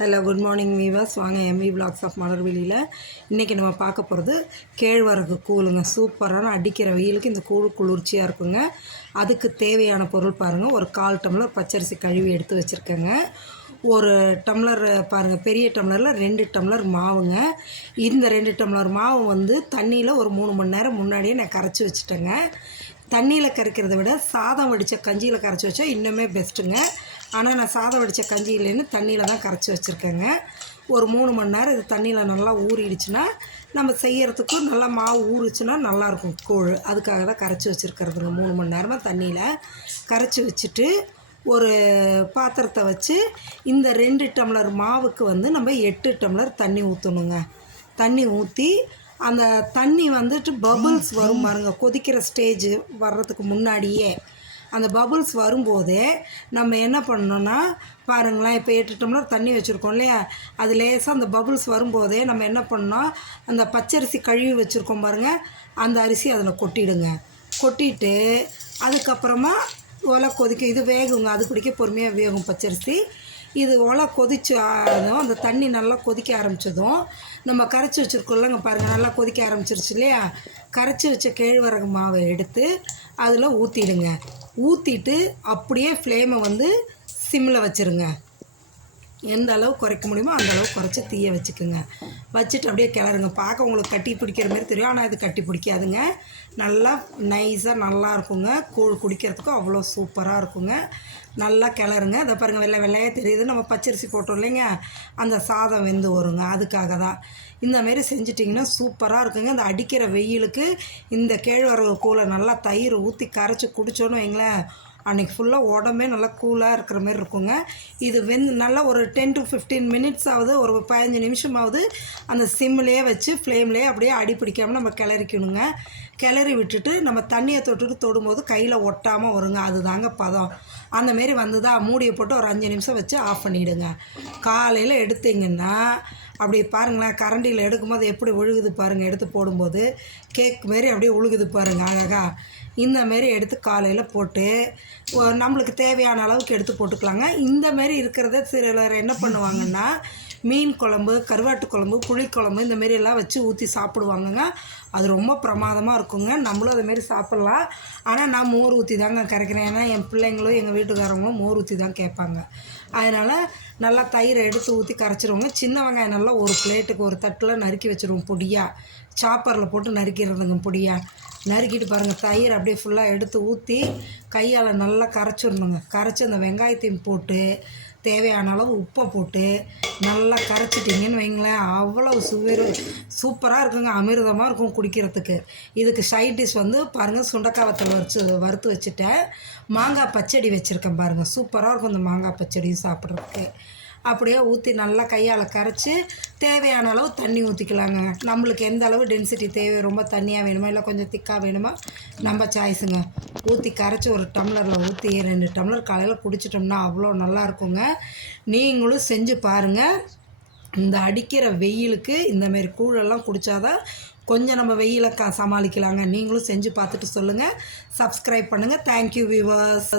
Hello good morning viewers. வாங்க MV vlogs of மலர்விழியில் இன்றைக்கி நம்ம பார்க்க போகிறது கேழ்வரகு கூழுங்க. சூப்பரான அடிக்கிற வெயிலுக்கு இந்த கூழ் குளிர்ச்சியாக இருக்குங்க. அதுக்கு தேவையான பொருள் பாருங்கள். ஒரு 1/4 டம்ளர் பச்சரிசி கழுவி எடுத்து வச்சுருக்கேங்க. ஒரு டம்ளர் பாருங்கள், பெரிய டம்ளரில் 2 டம்ளர் மாவுங்க. இந்த 2 டம்ளர் மாவு வந்து தண்ணியில் ஒரு 3 மணி நேரம் முன்னாடியே நான் கரைச்சி வச்சுட்டேங்க. தண்ணியில் கரைக்கிறத விட சாதம் வடித்த கஞ்சியில் கரைச்சி வச்சா இன்னுமே பெஸ்ட்டுங்க. ஆனால் நான் சாதம் வடித்த கஞ்சி இல்லைன்னு தண்ணியில் தான் கரைச்சி வச்சுருக்கேங்க. ஒரு 3 மணி நேரம் இது தண்ணியில் நல்லா ஊறிடுச்சுன்னா நம்ம செய்கிறதுக்கு நல்லா மாவு ஊறிச்சுன்னா நல்லாயிருக்கும் கூழ். அதுக்காக தான் கரைச்சி வச்சுருக்கிறதுங்க. 3 மணி நேரமாக தண்ணியில் கரைச்சி வச்சுட்டு ஒரு பாத்திரத்தை வச்சு இந்த 2 டம்ளர் மாவுக்கு வந்து நம்ம 8 டம்ளர் தண்ணி ஊற்றணுங்க. தண்ணி ஊற்றி அந்த தண்ணி வந்துட்டு பபுள்ஸ் வரும் பாருங்க, கொதிக்கிற ஸ்டேஜ் வர்றதுக்கு முன்னாடியே அந்த பபுள்ஸ் வரும்போதே நம்ம என்ன பண்ணோன்னா பாருங்களேன், இப்போ 8 டம்ளர் தண்ணி வச்சுருக்கோம் இல்லையா, அது லேசாக அந்த பபுள்ஸ் வரும்போதே நம்ம என்ன பண்ணோம், அந்த பச்சரிசி கழுவி வச்சுருக்கோம் பாருங்கள், அந்த அரிசி அதில் கொட்டிடுங்க. கொட்டிட்டு அதுக்கப்புறமா ஒலை கொதிக்கும். இது வேகுங்க, அது பிடிக்க பொறுமையாக வேகும் பச்சரிசி. இது ஒலை கொதிச்சதும் அந்த தண்ணி நல்லா கொதிக்க ஆரம்பித்ததும் நம்ம கரைச்சி வச்சுருக்கோம்லங்க பாருங்கள், நல்லா கொதிக்க ஆரம்பிச்சிருச்சு இல்லையா, கரைச்சி வச்ச கேழ்வரகு மாவை எடுத்து அதில் ஊற்றிடுங்க. ஊற்றிட்டு அப்படியே ஃப்ளேமை வந்து சிம்மில் வச்சுருங்க. எந்த அளவு குறைக்க முடியுமோ அந்த அளவு குறைச்சி தீயை வச்சுக்கோங்க. வச்சுட்டு அப்படியே கிளறுங்க. பார்க்க உங்களுக்கு கட்டி பிடிக்கிற மாதிரி தெரியும், ஆனால் இது கட்டி பிடிக்காதுங்க. நல்லா நைஸாக நல்லா இருக்குங்க. கூழ் குடிக்கிறதுக்கும் அவ்வளோ சூப்பராக இருக்குங்க. நல்லா கிளறுங்க. அதை பாருங்கள், வெள்ளை வெள்ளையாக தெரியுது. நம்ம பச்சரிசி போட்டோம் இல்லைங்க, அந்த சாதம் வெந்து வருங்க. அதுக்காக தான் இந்தமாரி செஞ்சிட்டிங்கன்னா சூப்பராக இருக்குங்க. இந்த அடிக்கிற வெயிலுக்கு இந்த கேழ்வரகு கூழை நல்லா தயிர் ஊற்றி கரைச்சி குடித்தோன்னு வைங்களேன், அன்றைக்கி ஃபுல்லாக உடம்பே நல்லா கூலாக இருக்கிற மாதிரி இருக்குங்க. இது நல்லா ஒரு 10 to 15 மினிட்ஸ் ஆகுது, ஒரு 15 நிமிஷமாவது அந்த சிம்லேயே வச்சு ஃப்ளேம்லேயே அப்படியே அடி பிடிக்காமல் நம்ம கிளறிக்கணுங்க. கிளறி விட்டுட்டு நம்ம தண்ணியை தொட்டுட்டு தொடும்போது கையில் ஒட்டாமல் வருங்க. அதுதாங்க பதம். அந்தமாரி வந்துதா மூடியை போட்டு ஒரு 5 நிமிஷம் வச்சு ஆஃப் பண்ணிவிடுங்க. காலையில் எடுத்திங்கன்னா அப்படி பாருங்களேன், கரண்டியில் எடுக்கும்போது எப்படி ஒழுகுது பாருங்கள். எடுத்து போடும்போது கேக் மாரி அப்படியே உழுகுது பாருங்கள் அழகாக. இந்தமாரி எடுத்து காலையில் போட்டு நம்மளுக்கு தேவையான அளவுக்கு எடுத்து போட்டுக்கலாங்க. இந்தமாரி இருக்கிறத சிலர் என்ன பண்ணுவாங்கன்னா, மீன் குழம்பு, கருவாட்டு குழம்பு, புளிக்குழம்பு இந்தமாரி எல்லாம் வச்சு ஊற்றி சாப்பிடுவாங்கங்க. அது ரொம்ப பிரமாதமாக இருக்குங்க. நம்மளும் அதுமாரி சாப்பிட்லாம். ஆனால் நான் மோர் ஊற்றி தாங்க கரைக்கிறேன். ஏன்னா என் பிள்ளைங்களும் எங்கள் வீட்டுக்காரங்களும் மோர் ஊற்றி தான் கேட்பாங்க. அதனால் நல்லா தயிரை எடுத்து ஊற்றி கரைச்சிருவோங்க. சின்ன வெங்காயம் நல்லா ஒரு பிளேட்டுக்கு ஒரு தட்டில் நறுக்கி வச்சுருவோம் பொடியாக. சாப்பரில் போட்டு நறுக்கிறதுங்க பொடியாக. நறுக்கிட்டு பாருங்கள், தயிர் அப்படியே ஃபுல்லாக எடுத்து ஊற்றி கையால் நல்லா கரைச்சிடணுங்க. கரைச்சி அந்த வெங்காயத்தையும் போட்டு தேவையான அளவு உப்பை போட்டு நல்லா கரைச்சிட்டிங்கன்னு வைங்களேன், அவ்வளோ சூப்பராக இருக்குங்க. அமிர்தமாக இருக்கும் குடிக்கிறதுக்கு. இதுக்கு சைட் டிஷ் வந்து பாருங்கள், சுண்டக்காய் வத்தல் வறுத்து வச்சுட்டேன். மாங்காய் பச்சடி வச்சுருக்கேன் பாருங்கள், சூப்பராக இருக்கும் இந்த மாங்காய் பச்சடியும் சாப்பிட்றதுக்கு. அப்படியே ஊற்றி நல்லா கையால் கரைச்சி தேவையான அளவு தண்ணி ஊற்றிக்கலாங்க. நம்மளுக்கு எந்த அளவு டென்சிட்டி தேவை, ரொம்ப தண்ணியாக வேணுமா இல்லை கொஞ்சம் திக்காக வேணுமா நம்ம சாய்ஸுங்க. ஊற்றி கரைச்சி ஒரு டம்ளரில் ஊற்றி 2 டம்ளர் காலையில் குடிச்சிட்டோம்னா அவ்வளோ நல்லா இருக்குங்க. நீங்களும் செஞ்சு பாருங்கள். இந்த அடிக்கிற வெயிலுக்கு இந்தமாரி கூழெல்லாம் குடித்தாதான் கொஞ்சம் நம்ம வெயிலை சமாளிக்கலாங்க. நீங்களும் செஞ்சு பார்த்துட்டு சொல்லுங்கள். சப்ஸ்கிரைப் பண்ணுங்கள். Thank you viewers.